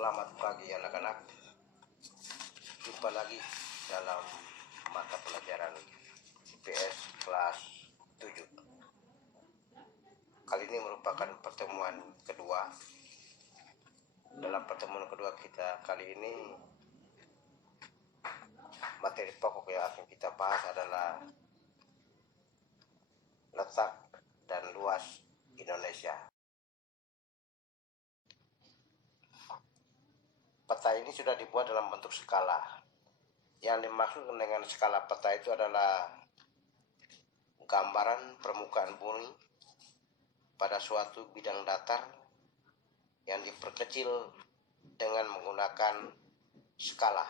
Selamat pagi anak-anak. Jumpa lagi dalam mata pelajaran IPS kelas 7. Kali ini merupakan pertemuan kedua. Dalam pertemuan kedua kita kali ini, materi pokok yang akan kita bahas adalah letak dan luas Indonesia. Peta ini sudah dibuat dalam bentuk skala. Yang dimaksud dengan skala peta itu adalah gambaran permukaan bumi pada suatu bidang datar yang diperkecil dengan menggunakan skala.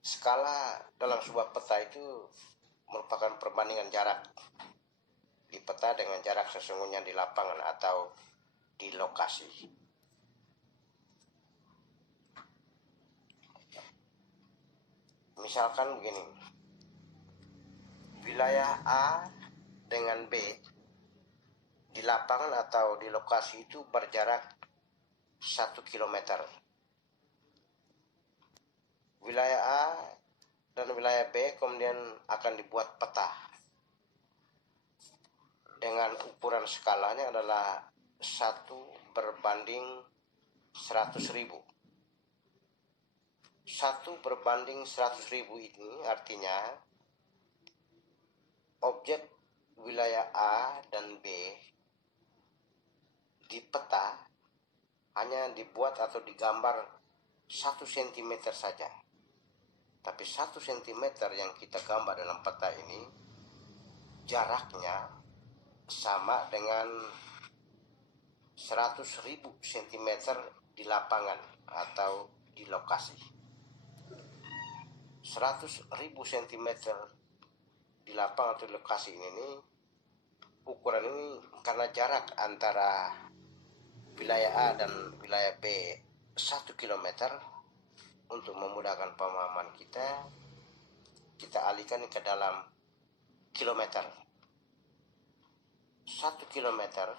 Skala dalam sebuah peta itu merupakan perbandingan jarak di peta dengan jarak sesungguhnya di lapangan atau di lokasi. Misalkan begini, wilayah A dengan B di lapangan atau di lokasi itu berjarak 1 km. Wilayah A dan wilayah B kemudian akan dibuat peta dengan ukuran skalanya adalah 1/100.000. 1/100.000 ini artinya objek wilayah A dan B di peta hanya dibuat atau digambar 1 cm saja. Tapi 1 cm yang kita gambar dalam peta ini jaraknya sama dengan 100.000 cm di lapangan atau di lokasi. 100.000 cm di lapangan atau di lokasi ini ukuran ini karena jarak antara wilayah A dan wilayah B 1 km. Untuk memudahkan pemahaman kita alihkan ke dalam kilometer. 1 kilometer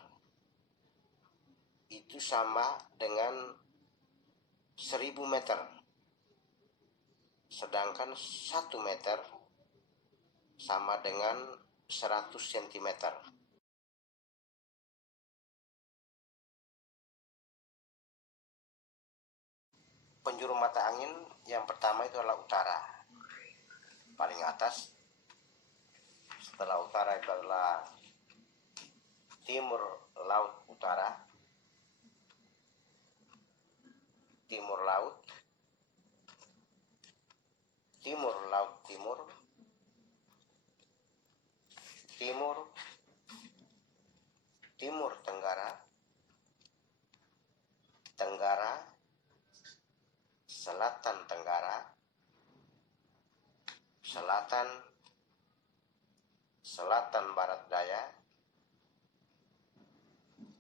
itu sama dengan 1000 meter. Sedangkan 1 meter sama dengan 100 cm. Penjuru mata angin yang pertama itu adalah utara, paling atas. Setelah utara itu adalah timur laut utara, timur laut, timur laut timur, timur, timur tenggara, tenggara, selatan tenggara, selatan, selatan barat daya,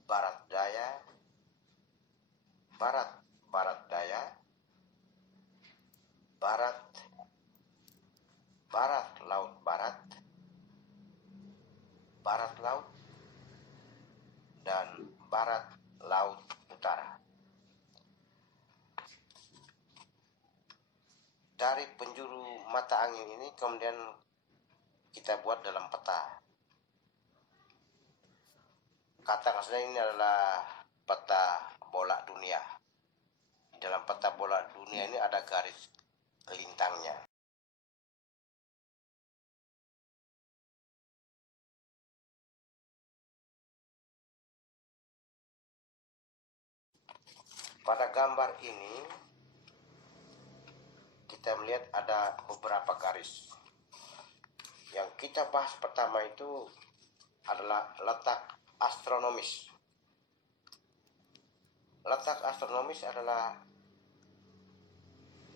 barat daya, barat barat daya, barat, barat laut barat, barat laut, dan barat laut utara. Dari penjuru mata angin ini kemudian kita buat dalam peta. Katakanlah ini adalah peta bola dunia. Di dalam peta bola dunia ini ada garis lintangnya. Pada gambar ini kita melihat ada beberapa garis. Yang kita bahas pertama itu adalah letak astronomis. Letak astronomis adalah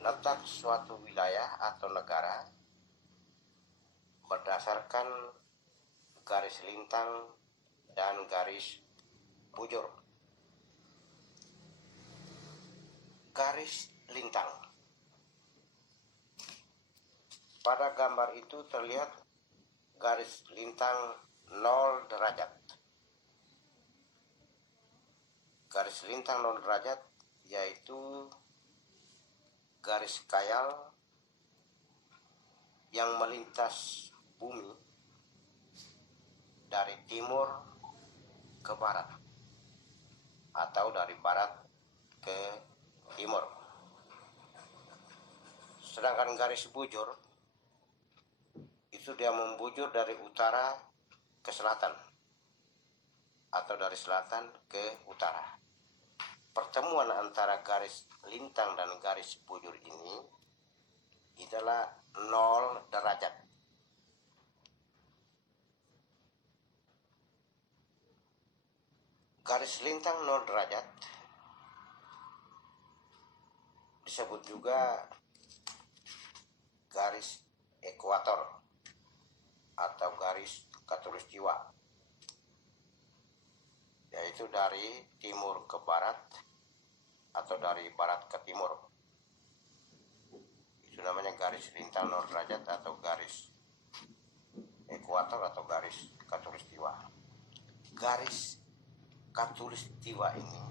letak suatu wilayah atau negara berdasarkan garis lintang dan garis bujur. Garis lintang. Pada gambar itu terlihat garis lintang 0 derajat. Garis lintang 0 derajat yaitu garis khayal yang melintas bumi dari timur ke barat atau dari barat ke timur. Sedangkan garis bujur itu dia membujur dari utara ke selatan atau dari selatan ke utara. Pertemuan antara garis lintang dan garis bujur ini adalah 0 derajat. Garis lintang 0 derajat disebut juga garis ekuator atau garis khatulistiwa, yaitu dari timur ke barat atau dari barat ke timur. Itu namanya garis lintang 0 derajat atau garis ekuator atau garis khatulistiwa. Garis khatulistiwa ini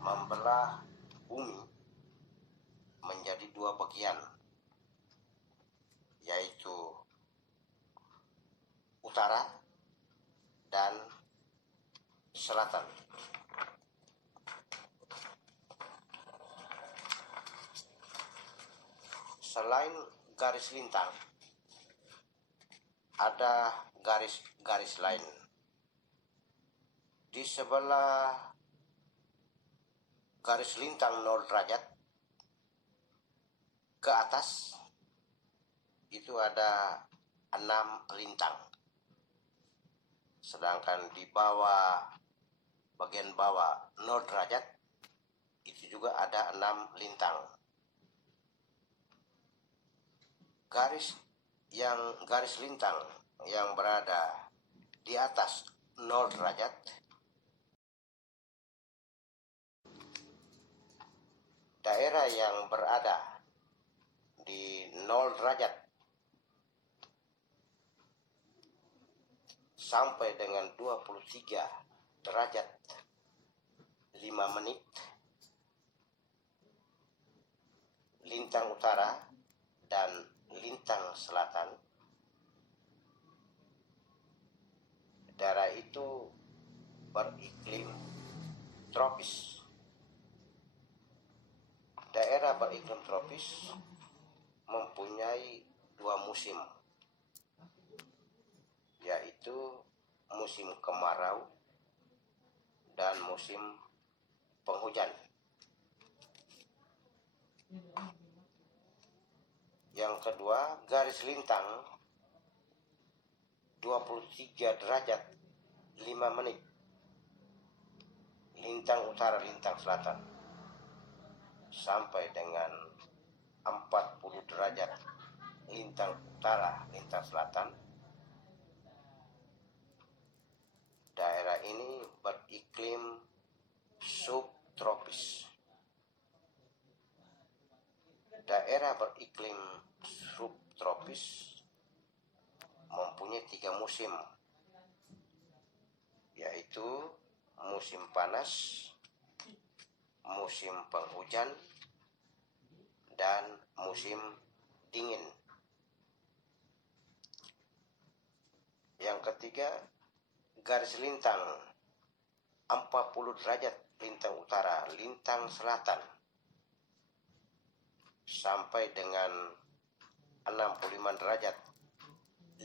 membelah bumi menjadi 2 bagian, yaitu utara dan selatan. Selain garis lintang, ada garis-garis lain. Di sebelah garis lintang 0 derajat ke atas itu ada 6 lintang. Sedangkan di bawah, bagian bawah 0 derajat itu juga ada 6 lintang. Garis lintang yang berada di atas 0 derajat daerah yang berada di 0 derajat sampai dengan 23 derajat 5 menit lintang utara dan lintang selatan, daerah itu beriklim tropis. Daerah beriklim tropis mempunyai 2 musim, yaitu musim kemarau dan musim penghujan. Yang kedua, garis lintang 23 derajat 5 menit lintang utara lintang selatan sampai dengan 40 derajat lintang utara lintang selatan. Daerah ini beriklim subtropis. Daerah beriklim subtropis mempunyai 3 musim, yaitu musim panas, musim penghujan, dan musim dingin. Yang ketiga, garis lintang 40 derajat lintang utara lintang selatan sampai dengan 65 derajat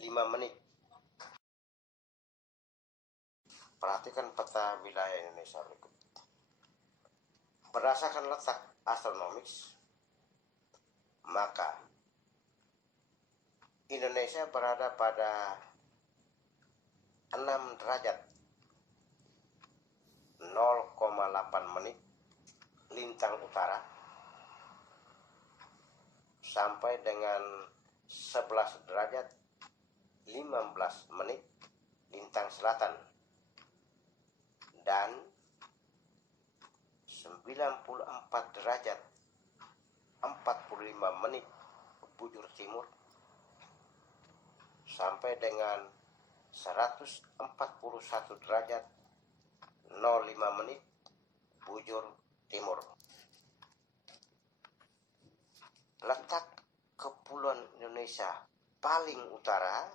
5 menit. Perhatikan peta wilayah Indonesia berikut. Berdasarkan letak astronomis, maka Indonesia berada pada 6 derajat 0,8 menit lintang utara sampai dengan 11 derajat 15 menit lintang selatan dan 94 derajat 45 menit bujur timur sampai dengan 141 derajat 05 menit bujur timur. Letak kepulauan Indonesia paling utara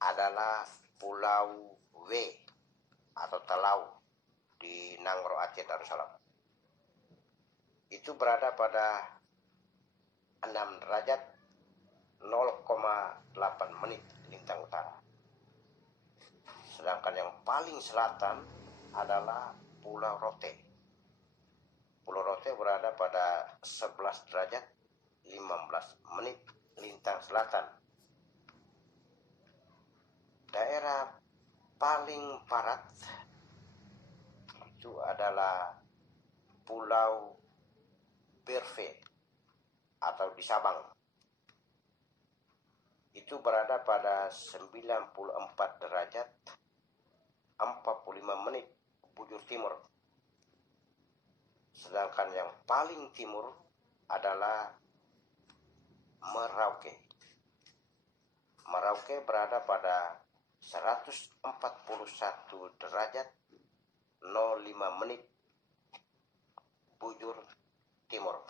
adalah Pulau W atau Talau di Nangro, Aceh Darussalam. Itu berada pada 6 derajat 0,8 menit lintang utara. Sedangkan yang paling selatan adalah Pulau Rote. Pulau Rote berada pada 11 derajat 15 menit lintang selatan. Daerah paling barat itu adalah Pulau Berve atau di Sabang. Itu berada pada 94 derajat 45 menit bujur timur. Sedangkan yang paling timur adalah Merauke. Merauke berada pada 141 derajat 05 menit bujur timur.